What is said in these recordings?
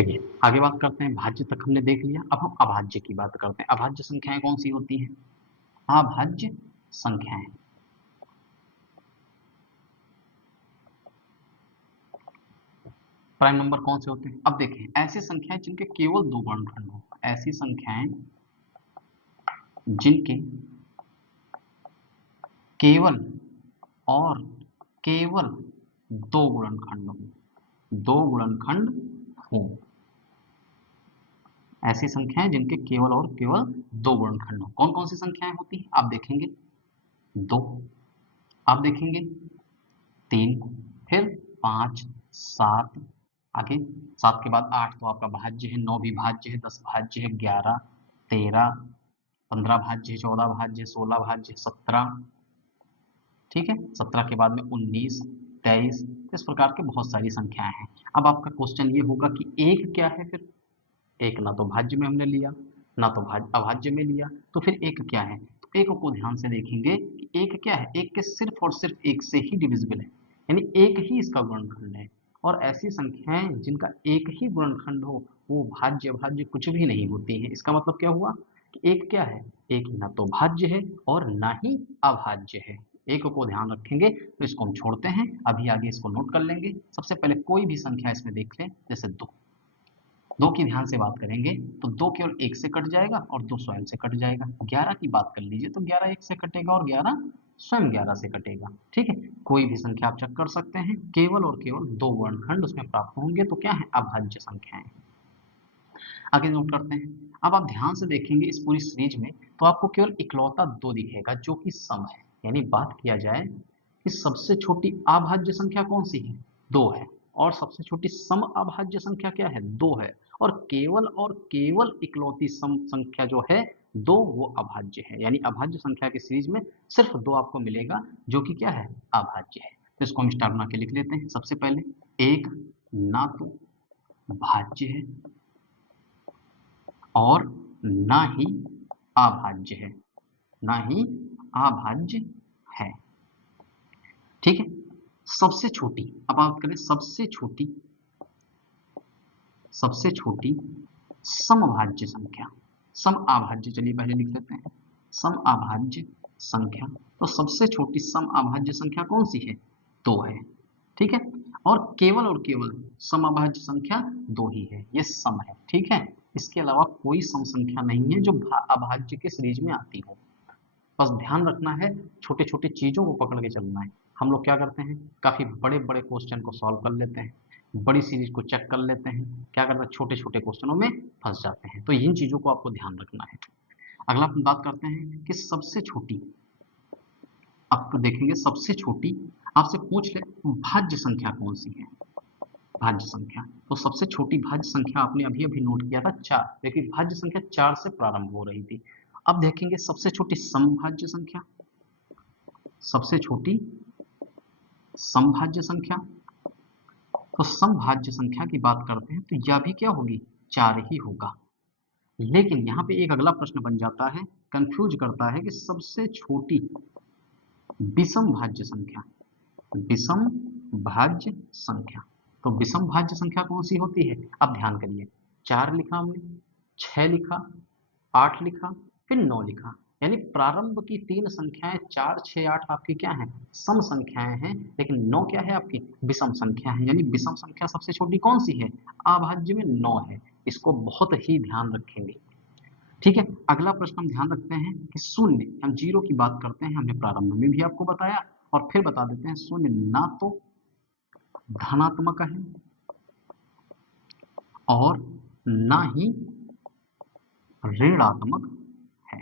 देखिए आगे बात करते हैं, भाज्य तक हमने देख लिया, अब हम अभाज्य की बात करते हैं। अभाज्य संख्याएं कौन सी होती हैं? अभाज्य संख्याएं प्राइम नंबर कौन से होते हैं? अब देखें, ऐसी संख्याएं जिनके केवल दो गुणनखंड हो, ऐसी संख्याएं जिनके केवल और केवल दो गुणनखंड हो, दो गुणनखंड हो, ऐसी संख्याएं जिनके केवल और केवल दो गुणनखंड हो। कौन कौन सी संख्याएं होती हैं आप देखेंगे? दो, आप देखेंगे तीन, फिर पांच, सात, आगे सात के बाद आठ तो आपका भाज्य है, नौ भी भाज्य है, 10 भाज्य है, 11, 13, 15 भाज्य है, 14 भाज्य है, 16 भाज्य है, 17, ठीक है, 17 के बाद में 19, 23, इस प्रकार के बहुत सारी संख्याएं हैं। अब आपका क्वेश्चन ये होगा कि एक क्या है? फिर एक ना तो भाज्य में हमने लिया, ना तो अभाज्य में लिया, तो फिर एक क्या है? तो एक को ध्यान से देखेंगे कि एक क्या है, एक के सिर्फ और सिर्फ एक से ही डिविजिबल है, यानी एक ही इसका गुणनखंड है। और ऐसी संख्याएं जिनका एक ही गुणनखंड हो वो भाज्य अभाज्य कुछ भी नहीं होती है। इसका मतलब क्या हुआ कि एक क्या है, एक ना तो भाज्य है और ना ही अभाज्य है। एक को ध्यान रखेंगे तो इसको हम छोड़ते हैं, अभी आगे इसको नोट कर लेंगे। सबसे पहले कोई भी संख्या इसमें देख लें, जैसे दो, दो की ध्यान से बात करेंगे तो दो केवल एक से कट जाएगा और दो स्वयं से कट जाएगा। 11 की बात कर लीजिए तो 11 एक से कटेगा और 11 स्वयं 11 से कटेगा। ठीक है, कोई भी संख्या आप चेक कर सकते हैं, केवल और केवल दो वर्णखंड उसमें प्राप्त होंगे तो क्या है, अभाज्य संख्याएं। आगे नोट करते हैं, अब आप ध्यान से देखेंगे इस पूरी सीरीज में तो आपको केवल इकलौता दो दिखेगा जो कि सम है। यानी बात किया जाए कि सबसे छोटी अभाज्य संख्या कौन सी है? दो है। और सबसे छोटी सम अभाज्य संख्या क्या है? दो है। और केवल इकलौती सम संख्या जो है दो, वो अभाज्य है। यानी अभाज्य संख्या की सीरीज में सिर्फ दो आपको मिलेगा जो कि क्या है, अभाज्य है। तो इसको हम स्टार बना के लिख लेते हैं। सबसे पहले एक ना तो भाज्य है और ना ही अभाज्य है, ना ही अभाज्य है। ठीक है, सबसे छोटी, अब बात करें सबसे छोटी समभाज्य संख्या, सम अभाज्य, चलिए पहले लिख लेते हैं सम अभाज्य संख्या। तो सबसे छोटी सम अभाज्य संख्या कौन सी है? दो है। ठीक है, और केवल सम अभाज्य संख्या दो ही है, ये सम है। ठीक है, इसके अलावा कोई सम संख्या नहीं है जो अभाज्य के सीरीज में आती हो। बस ध्यान रखना है, छोटे छोटे चीजों को पकड़ के चलना है। हम लोग क्या करते हैं, काफी बड़े बड़े क्वेश्चन को सॉल्व कर लेते हैं, बड़ी सीरीज को चेक कर लेते हैं, क्या करते हैं, छोटे छोटे क्वेश्चनों में फंस जाते हैं। तो इन चीजों को आपको ध्यान रखना है। अगला हम बात करते हैं कि सबसे छोटी, आपको देखेंगे सबसे छोटी, आपसे पूछ ले भाज्य संख्या कौन सी है? भाज्य संख्या, तो सबसे छोटी भाज्य संख्या आपने अभी अभी नोट किया था चार, देखिए भाज्य संख्या चार से प्रारंभ हो रही थी। अब देखेंगे सबसे छोटी समभाज्य संख्या, सबसे छोटी समभाज्य संख्या, तो समभाज्य संख्या की बात करते हैं तो यह भी क्या होगी, चार ही होगा। लेकिन यहाँ पे एक अगला प्रश्न बन जाता है, कंफ्यूज करता है कि सबसे छोटी विषम भाज्य संख्या, विषम भाज्य संख्या, तो विषम भाज्य संख्या कौन सी होती है? अब ध्यान करिए, चार लिखा हमने, छह लिखा, आठ लिखा, फिर नौ लिखा, यानी प्रारंभ की तीन संख्याएं चार छह आठ आपकी क्या है, सम संख्याएं हैं, लेकिन नौ क्या है आपकी, विषम संख्या है। यानी विषम संख्या सबसे छोटी कौन सी है, अभाज्य में नौ है। इसको बहुत ही ध्यान रखेंगे। ठीक है, अगला प्रश्न हम ध्यान रखते हैं कि शून्य, हम जीरो की बात करते हैं, हमने प्रारंभ में भी आपको बताया और फिर बता देते हैं, शून्य ना तो धनात्मक है और ना ही ऋणात्मक है।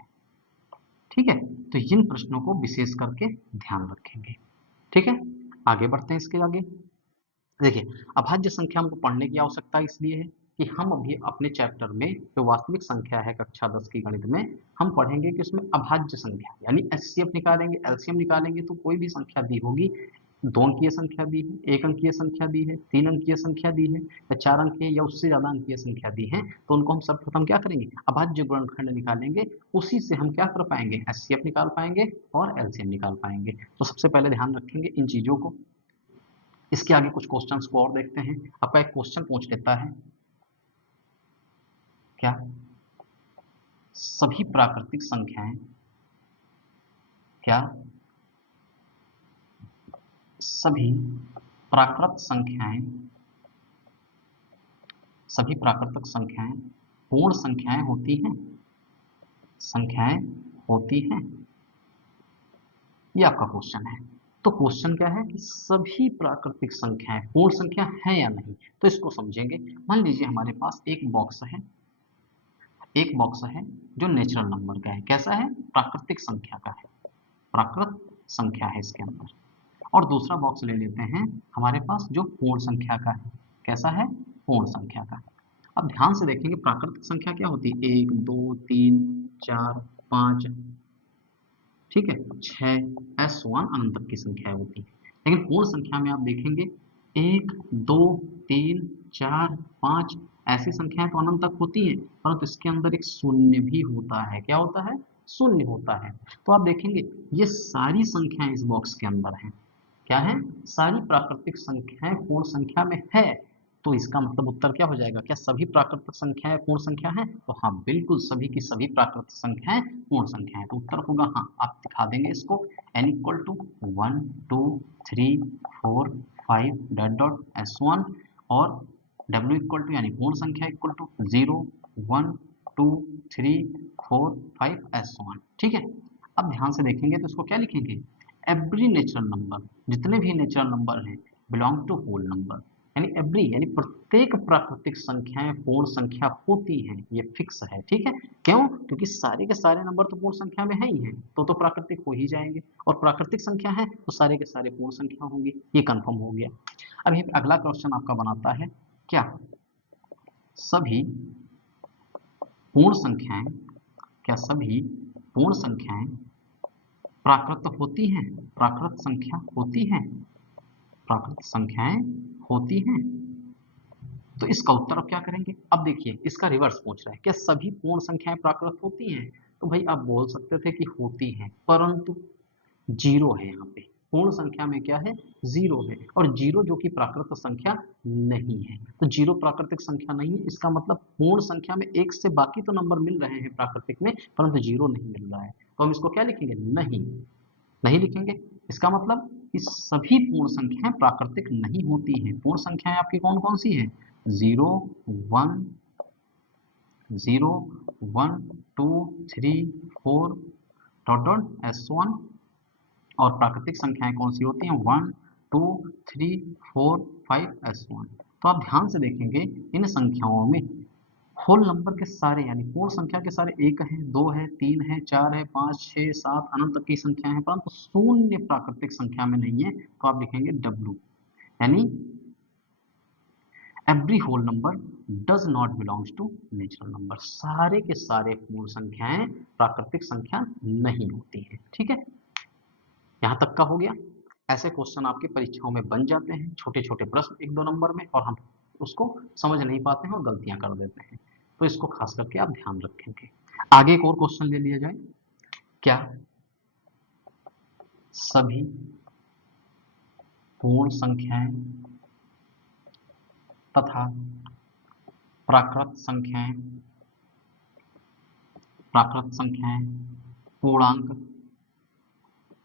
ठीक है, तो इन प्रश्नों को विशेष करके ध्यान रखेंगे। ठीक है, आगे बढ़ते हैं। इसके आगे देखिए, अभाज्य संख्या हमको पढ़ने की आवश्यकता इसलिए है कि हम अभी अपने चैप्टर में जो वास्तविक संख्या है कक्षा 10 की गणित में, हम पढ़ेंगे कि उसमें अभाज्य संख्या यानी एचसीएफ निकालेंगे, एलसीएम निकालेंगे, तो कोई भी संख्या दी होगी, दो अंकीय संख्या दी है, एक अंकीय संख्या दी है, तीन अंकीय संख्या दी है, या चार अंकीय या उससे ज्यादा अंकीय संख्या दी है, तो उनको हम सर्वप्रथम क्या करेंगे, अभाज्य गुणनखंड निकालेंगे। उसी से हम क्या कर पाएंगे, एचसीएफ निकाल पाएंगे और एलसीएम निकाल पाएंगे। तो सबसे पहले ध्यान रखेंगे इन चीजों को। इसके आगे कुछ क्वेश्चंस को और देखते हैं। आपका एक क्वेश्चन पूछ लेता है क्या सभी प्राकृतिक संख्याएं, क्या सभी प्राकृत संख्याएं, सभी प्राकृतिक संख्याएं पूर्ण संख्याएं होती हैं, संख्याएं होती हैं, ये आपका क्वेश्चन है। तो क्वेश्चन क्या है कि सभी प्राकृतिक संख्याएं पूर्ण संख्या है या नहीं, तो इसको समझेंगे। मान लीजिए हमारे पास एक बॉक्स है, एक बॉक्स है जो नेचुरल नंबर का है, कैसा है, प्राकृतिक संख्या का है, प्राकृत संख्या है इसके अंदर। और दूसरा बॉक्स ले लेते हैं हमारे पास जो पूर्ण संख्या का है, कैसा है, पूर्ण संख्या का। अब ध्यान से देखेंगे प्राकृतिक संख्या क्या होती है, 1 2 3 4 5, ठीक है, 6 S1 अनंत तक की संख्या होती है। लेकिन पूर्ण संख्या में आप देखेंगे 1 2 3 4 5 ऐसी संख्याएं तो अनंत तक होती हैं, परंतु इसके अंदर एक शून्य भी होता है। क्या होता है, शून्य होता है। तो आप देखेंगे ये सारी संख्याएं इस बॉक्स के अंदर हैं, क्या है, सारी प्राकृतिक संख्याएं पूर्ण संख्या में है। तो इसका मतलब उत्तर क्या हो जाएगा, क्या सभी प्राकृतिक संख्याएं पूर्ण संख्या हैं, तो हाँ बिल्कुल सभी की सभी प्राकृतिक संख्याएं पूर्ण संख्या है। तो उत्तर होगा हाँ, आप दिखा देंगे इसको, n equal to 1 2 3 4 5 dot dot S1 और w इक्वल टू यानी पूर्ण संख्या इक्वल टू 0 1 2 3 4 5 S1, ठीक है। अब ध्यान से देखेंगे तो इसको क्या लिखेंगे, एवरी नेचुरल नंबर, जितने भी नेचुरल नंबर हैं बिलोंग टू होल नंबर, यानी एवरी यानी प्रत्येक प्राकृतिक संख्याएं पूर्ण संख्या होती हैं, ये फिक्स है, ठीक है। क्यों, क्योंकि सारे के सारे नंबर तो पूर्ण संख्या में है ही हैं, तो प्राकृतिक हो ही जाएंगे, और प्राकृतिक संख्या है तो सारे के सारे पूर्ण संख्या होंगी, ये कंफर्म हो गया। अब ये अगला क्वेश्चन आपका बनाता है, क्या सभी पूर्ण संख्याएं, क्या सभी पूर्ण संख्याएं प्राकृत होती हैं, प्राकृत संख्या होती हैं, प्राकृत संख्याएं होती हैं। तो इसका उत्तर अब क्या करेंगे, अब देखिए इसका रिवर्स पूछ रहा है, क्या सभी पूर्ण संख्याएं प्राकृत होती हैं, तो भाई आप बोल सकते थे कि होती हैं, परंतु जीरो है यहाँ पे, पूर्ण संख्या में क्या है, जीरो है, और जीरो जो कि प्राकृत संख्या नहीं है, तो जीरो प्राकृतिक संख्या नहीं है, इसका मतलब पूर्ण संख्या में एक से बाकी तो नंबर मिल रहे हैं प्राकृतिक में, परंतु जीरो नहीं मिल रहा है, तो हम इसको क्या लिखेंगे, नहीं, नहीं लिखेंगे। इसका मतलब कि सभी पूर्ण संख्याएं प्राकृतिक नहीं होती हैं। पूर्ण संख्याएं आपकी कौन कौन सी है, 0 1 0 1 2 3 4 डॉट डॉट S1, और प्राकृतिक संख्याएं कौन सी होती हैं, 1 2 3 4 5 S1। तो आप ध्यान से देखेंगे इन संख्याओं में होल नंबर के सारे यानी पूर्ण संख्या के सारे 1 है 2 है 3 है 4 है 5 6 7 अनंत तक की संख्या है, परंतु शून्य प्राकृतिक संख्या में नहीं है, तो आप लिखेंगे W, यानी every whole number does not belongs to natural number, सारे के सारे पूर्ण संख्याएं प्राकृतिक संख्या नहीं होती है, ठीक है। यहां तक का हो गया। ऐसे क्वेश्चन आपके परीक्षाओं में बन जाते हैं, छोटे छोटे प्रश्न 1 2 नंबर में, और हम उसको समझ नहीं पाते हैं और गलतियां कर देते हैं, तो इसको खास करके आप ध्यान रखेंगे। आगे एक और क्वेश्चन ले लिया जाए, क्या सभी पूर्ण संख्याएं तथा प्राकृत संख्याएं, प्राकृत संख्याएं पूर्णांक,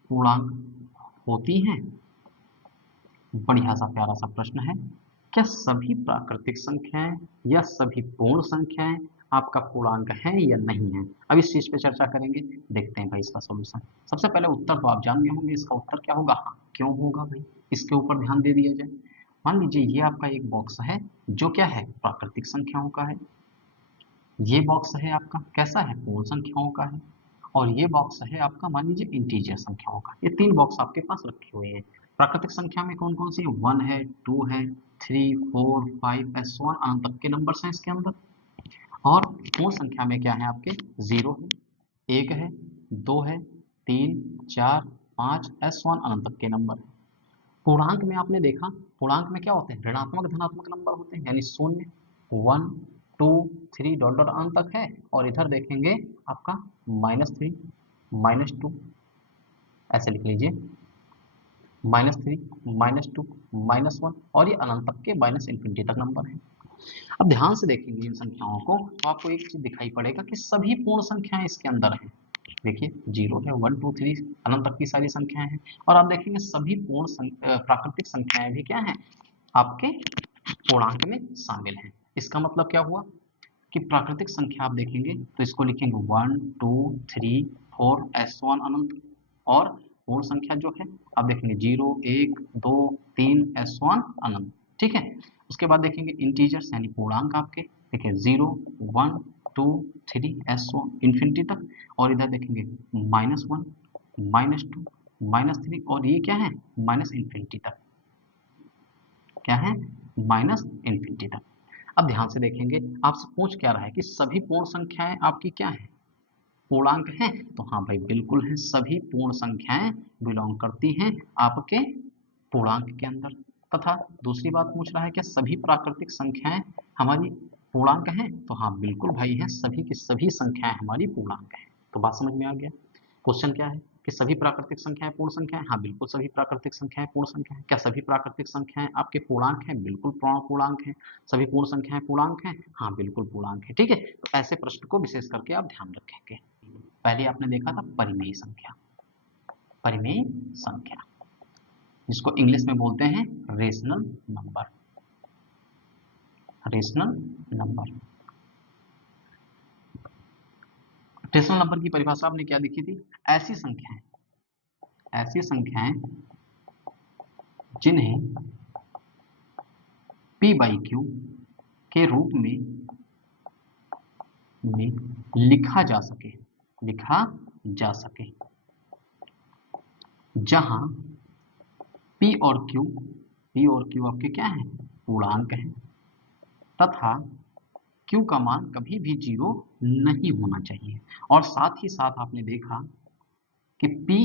पूर्णांक होती हैं, बढ़िया सा प्यारा सा प्रश्न है। क्या सभी प्राकृतिक संख्याएं या सभी पूर्ण संख्याएं आपका पूर्णांक है या नहीं है, अब इस चीज पे चर्चा करेंगे, देखते हैं भाई इसका सॉल्यूशन। सबसे पहले उत्तर तो आप जान गए होंगे, इसका उत्तर क्या होगा, हाँ क्यों होगा भाई, इसके ऊपर ध्यान दे दिया जाए। मान लीजिए ये आपका एक बॉक्स है जो क्या है, प्राकृतिक संख्याओं का है, ये बॉक्स है आपका कैसा है, पूर्ण संख्याओं का है, और ये बॉक्स है आपका मान लीजिए इंटीजर संख्याओं का। ये तीन बॉक्स आपके पास रखे हुए हैं। प्राकृतिक संख्या में कौन कौन सी है, 1 है 2 है 3 4 5 S1 अनंत तक के नंबर्स हैं इसके अंदर। और पूर्ण संख्या में क्या है आपके, 0 है 1 है 2 है 3 4 5 S1 अनंत तक के नंबर है। पूर्णांक में आपने देखा, पूर्णांक में क्या होते हैं, ऋणात्मक धनात्मक नंबर होते हैं, यानी 0 1 2 3 डॉट डॉट अंत तक है, और इधर देखेंगे आपका -3 -2, ऐसे लिख लीजिए -3 -2 -1, और ये अनंत तक के माइनस इंफिनिटी तक नंबर है। अब ध्यान से देखेंगे इन संख्याओं को तो आपको एक चीज दिखाई पड़ेगा कि सभी पूर्ण संख्याएं इसके अंदर हैं। देखिए 0 है, 1 2 3 अनंत तक की सारी संख्याएं हैं। और आप देखेंगे सभी प्राकृतिक संख्याएं भी क्या हैं, आपके पूर्णांक में शामिल हैं। इसका मतलब क्या हुआ कि प्राकृतिक संख्या आप देखेंगे तो इसको लिखेंगे 1 2 3 4 S1 अनंत। और पूर्ण संख्या जो है आप देखेंगे 0 1 2 3 S1 अनंत। ठीक है, उसके बाद देखेंगे इंटीजर्स यानी पूर्णांक आपके, देखिए 0 1 2 3 S1 इन्फिनिटी तक। और इधर देखेंगे -1 -2 -3 और ये क्या है माइनस इन्फिनिटी तक। क्या है माइनस इन्फिनिटी तक। अब ध्यान से देखेंगे आपसे पूछ क्या रहा है कि सभी पूर्ण संख्याएं आपकी क्या है, पूर्णांक हैं। तो हाँ भाई बिल्कुल है, सभी पूर्ण संख्याएं बिलोंग करती हैं आपके पूर्णांक के अंदर। तथा दूसरी बात पूछ रहा है क्या सभी प्राकृतिक संख्याएं हमारी पूर्णांक हैं, तो हाँ बिल्कुल भाई है, सभी की सभी संख्याएं हमारी पूर्णांक हैं। तो बात समझ में आ गया। क्वेश्चन क्या है कि सभी प्राकृतिक संख्याएं पूर्ण संख्याएं, हाँ बिल्कुल सभी प्राकृतिक संख्याएं पूर्ण संख्या है। क्या सभी प्राकृतिक संख्याएं आपके पूर्णांक हैं, बिल्कुल पूर्णांक हैं। सभी पूर्ण संख्याएं पूर्णांक हैं, हाँ बिल्कुल पूर्णांक है। ठीक है, तो ऐसे प्रश्न को विशेष करके आप ध्यान रखेंगे। पहले आपने देखा था परिमेय संख्या, परिमेय संख्या जिसको इंग्लिश में बोलते हैं rational number, rational number. Rational number की परिभाषा आपने क्या देखी थी, ऐसी संख्याएं, ऐसी संख्याएं जिन्हें p बाई क्यू के रूप में लिखा जा सके, लिखा जा सके, जहां p और q, p और q आपके क्या हैं पूर्णांक हैं, तथा q का मान कभी भी 0 नहीं होना चाहिए। और साथ ही साथ आपने देखा कि p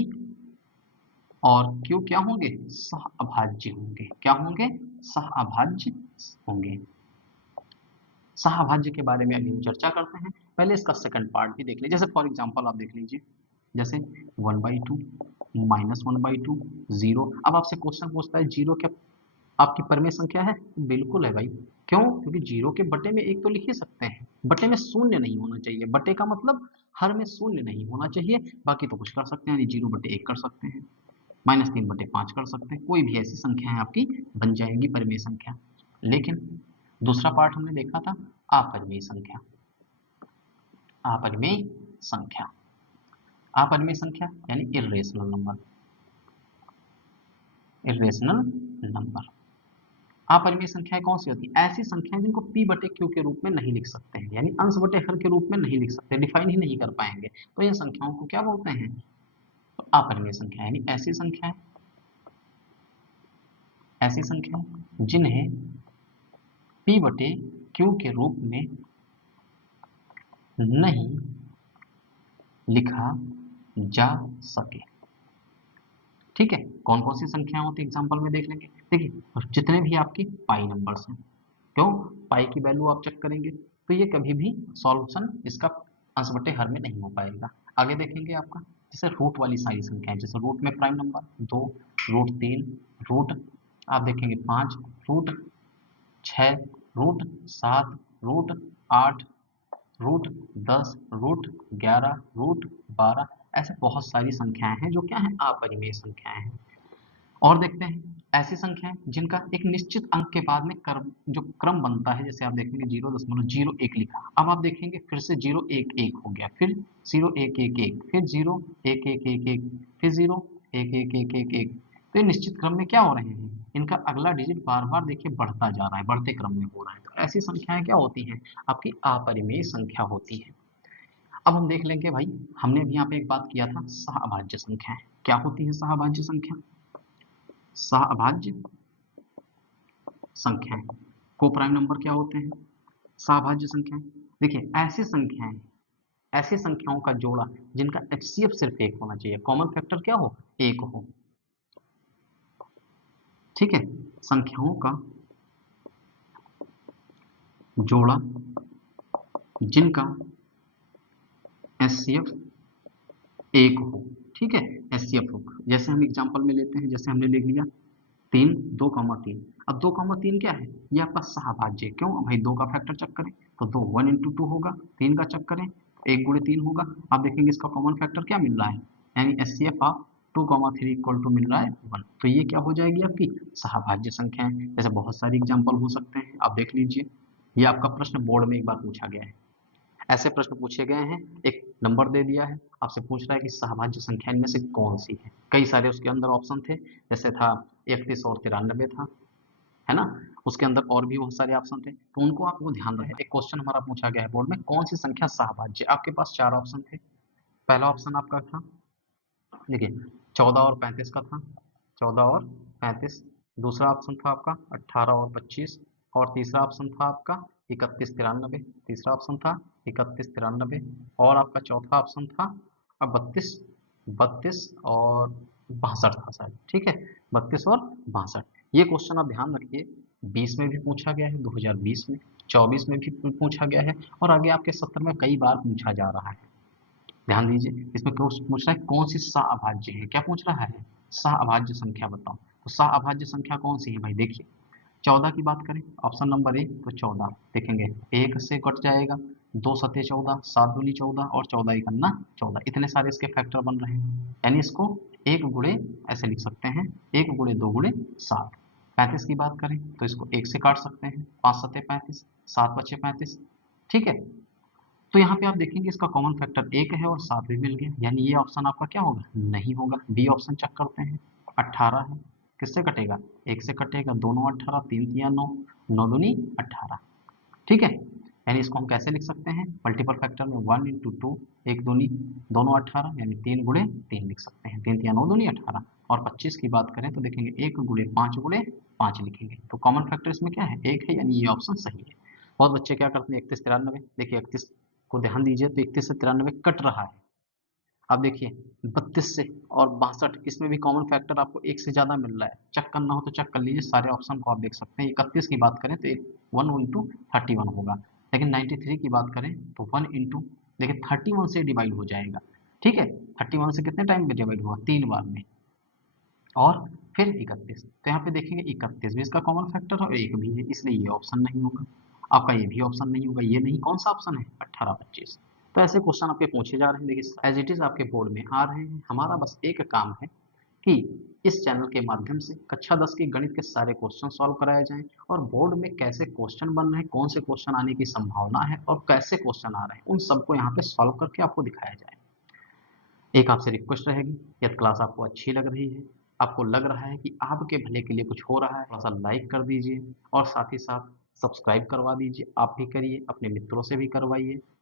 और q क्या होंगे सहअभाज्य होंगे। क्या होंगे सहअभाज्य होंगे। सहअभाज्य के बारे में अभी हम चर्चा करते हैं, पहले इसका सेकंड पार्ट भी देख लीजिए। जैसे फॉर एग्जांपल आप देख लीजिए, जैसे 1/2 -1/2 0। अब आपसे क्वेश्चन पूछता है 0 क्या आपकी परिमेय संख्या है, बिल्कुल है भाई। क्यों, क्योंकि 0 के बटे में 1 तो लिख ही सकते हैं, बटे में शून्य नहीं होना चाहिए। बटे का मतलब हर में शून्य नहीं होना चाहिए, बाकी तो कुछ कर सकते हैं, 0/1 कर सकते हैं, -3/5 कर सकते हैं, कोई भी ऐसी संख्या है आपकी बन जाएगी परिमेय संख्या। लेकिन दूसरा पार्ट हमने देखा था अपरिमेय संख्या, अपरिमेय संख्या, अपरिमेय संख्या यानी इर्रेशनल नंबर, इर्रेशनल नंबर। अपरिमेय संख्याएं कौन सी होती है, ऐसी संख्याएं जिनको p बटे q के रूप में नहीं लिख सकते हैं, यानी अंश बटे हर के रूप में नहीं लिख सकते, डिफाइन ही नहीं कर पाएंगे, तो इन संख्याओं को क्या बोलते हैं, तो अपरिमेय संख्या। यानी ऐसी संख्याएं, ऐसी संख्याएं जिन्हें p बटे q के रूप में नहीं लिखा जा सके। ठीक है, कौन कौन सी संख्याएं होती है एग्जाम्पल में देख लेंगे। देखिए जितने भी आपकी पाई नंबर्स हैं, क्यों पाई की वैल्यू आप चेक करेंगे तो ये कभी भी सॉल्यूशन इसका अंश बटे हर में नहीं हो पाएगा। आगे देखेंगे आपका जैसे रूट वाली सारी संख्याएं, जैसे रूट में प्राइम नंबर 2, रूट 3, रूट आप देखेंगे 5, root 6, root 7, root 8, root 10, root 11, root 12, ऐसे बहुत सारी संख्याएं हैं जो क्या है अपरिमेय संख्याएं हैं। और देखते हैं ऐसी संख्याएं जिनका एक निश्चित अंक के बाद में क्रम जो क्रम बनता है, जैसे आप देखेंगे 0.01 लिखा, अब आप देखेंगे फिर से 0 1 1 हो गया, फिर 0 1 1 1, फिर 0 1 1 1 1, फिर 0 1 1 1 1 1। तो ये निश्चित क्रम में क्या हो रहे हैं, इनका अगला डिजिट बार बार देखिए बढ़ता जा रहा है, बढ़ते क्रम में हो रहा है। तो ऐसी संख्याएं क्या होती हैं आपकी अपरिमेय संख्या होती है। अब हम देख लेंगे भाई, हमने भी यहाँ पे एक बात किया था सहअभाज्य संख्याएं क्या होती है। सहअभाज्य संख्या, सहअभाज्य संख्याएं को प्राइम नंबर क्या होते हैं, सहअभाज्य संख्याएं। देखिए ऐसी संख्याएं, ऐसी संख्याओं का जोड़ा जिनका एचसीएफ सिर्फ 1 होना चाहिए, कॉमन फैक्टर क्या हो 1 हो। ठीक है, संख्याओं का जोड़ा जिनका एचसीएफ 1 हो। ठीक है, एचसीएफ हो, जैसे हम एग्जांपल में लेते हैं, जैसे हमने लिख लिया 3, 2, 3। अब 2, 3 क्या है, ये आपका सहभाज्य है। क्यों भाई, 2 का फैक्टर चेक करें तो 2 1 इंटू 2 होगा, 3 का चेक करें तो 1 गुणे 3 होगा। आप देखेंगे इसका कॉमन फैक्टर क्या मिल रहा है, यानी एचसीएफ ऑफ 2, 3 इक्वल टू मिल रहा है 1। तो ये क्या हो जाएगी आपकी सहभाज्य संख्या है। जैसे बहुत सारी एग्जाम्पल हो सकते हैं, आप देख लीजिए। ये आपका प्रश्न बोर्ड में एक बार पूछा गया है, ऐसे प्रश्न पूछे गए हैं, एक नंबर दे दिया है, आपसे पूछ रहा है कि सहभाज्य संख्या इनमें से कौन सी है। कई सारे उसके अंदर ऑप्शन थे, जैसे था 31 और 93 था, है ना। उसके अंदर और भी बहुत सारे ऑप्शन थे, तो उनको आपको ध्यान रखना है। एक क्वेश्चन हमारा पूछा गया है बोर्ड में, कौन सी संख्या सहभाज्य। आपके पास 4 ऑप्शन थे। पहला ऑप्शन आपका था, देखिए, 14 और 35 का था, 14 और 35। दूसरा ऑप्शन था आपका 18 और 25। और तीसरा ऑप्शन था आपका 31, 93। तीसरा ऑप्शन था 31, 93। और आपका चौथा ऑप्शन था अब 32, 32 और 62 था शायद, ठीक है, 32 और 62। ये क्वेश्चन आप ध्यान रखिए, 20 में भी पूछा गया है, 2020 में, 24 में भी पूछा गया है, और आगे आपके सत्र में कई बार पूछा जा रहा है। ध्यान दीजिए, इसमें क्यों पूछ रहा है, कौन सी सह-अभाज्य है, क्या पूछ रहा है, सह-अभाज्य संख्या बताओ। तो सह-अभाज्य संख्या कौन सी है भाई, देखिए 14 की बात करें, ऑप्शन नंबर ए, तो 14 देखेंगे, एक से कट जाएगा, 2 सते 14, 7 दूनी 14 और 14 एक अन्ना 14, इतने सारे इसके फैक्टर बन रहे हैं, यानी इसको एक गुणे ऐसे लिख सकते हैं, 1 गुणे 2 गुणे 7। 35 की बात करें तो इसको एक से काट सकते हैं, 5 सते 35, 7 बचे 35, ठीक है। तो यहाँ पे आप देखेंगे इसका कॉमन फैक्टर 1 है और 7 भी मिल गया, यानी ये ऑप्शन आपका क्या होगा, नहीं होगा। बी ऑप्शन चेक करते हैं, 18 है, किससे कटेगा, 1 से कटेगा, दोनों 18, 3 तिया 9, 9 दूनी 18, ठीक है। यानी इसको हम कैसे लिख सकते हैं, मल्टीपल फैक्टर में 1 इंटू 2, 1 दूनी, दोनों 18, यानी 3 गुणे 3 लिख सकते हैं, 3 तिया 9 दूनी 18। और 25 की बात करें तो देखेंगे 1 गुणे 5 गुणे 5 लिखेंगे, तो कॉमन फैक्टर इसमें क्या है, 1 है, यानी ये ऑप्शन सही है। बहुत बच्चे क्या करते हैं, 31, 93, देखिए 31 को ध्यान दीजिए, तो 31 से 93 कट रहा है। अब देखिए 32 से और 62, इसमें भी कॉमन फैक्टर आपको एक से ज्यादा मिल रहा है, चेक करना हो तो चेक कर लीजिए, सारे ऑप्शन को आप देख सकते हैं। 31 की बात करें तो 1 इंटू 31 होगा, लेकिन 93 की बात करें तो 1 इंटू, देखिए 31 से डिवाइड हो जाएगा, ठीक है। 31 से कितने टाइम में डिवाइड हुआ, 3 बार में, और फिर 31, तो यहाँ पे देखेंगे 31 भी इसका कॉमन फैक्टर है और 1 भी है, इसलिए ये ऑप्शन नहीं होगा। आपका ये भी ऑप्शन नहीं होगा, ये नहीं, कौन सा ऑप्शन है, 18, 25। तो ऐसे क्वेश्चन आपके पूछे जा रहे हैं, देखिए एज इट इज आपके बोर्ड में आ रहे हैं। हमारा बस एक काम है कि इस चैनल के माध्यम से कक्षा 10 के गणित के सारे क्वेश्चन सॉल्व कराए जाएं, और बोर्ड में कैसे क्वेश्चन बन रहे हैं, कौन से क्वेश्चन आने की संभावना है और कैसे क्वेश्चन आ रहे हैं, उन सबको यहाँ पे सॉल्व करके आपको दिखाया जाए। एक आपसे रिक्वेस्ट रहेगी, यदि क्लास आपको अच्छी लग रही है, आपको लग रहा है कि आपके भले के लिए कुछ हो रहा है, थोड़ा सा लाइक कर दीजिए और साथ ही साथ सब्सक्राइब करवा दीजिए। आप भी करिए, अपने मित्रों से भी करवाइए।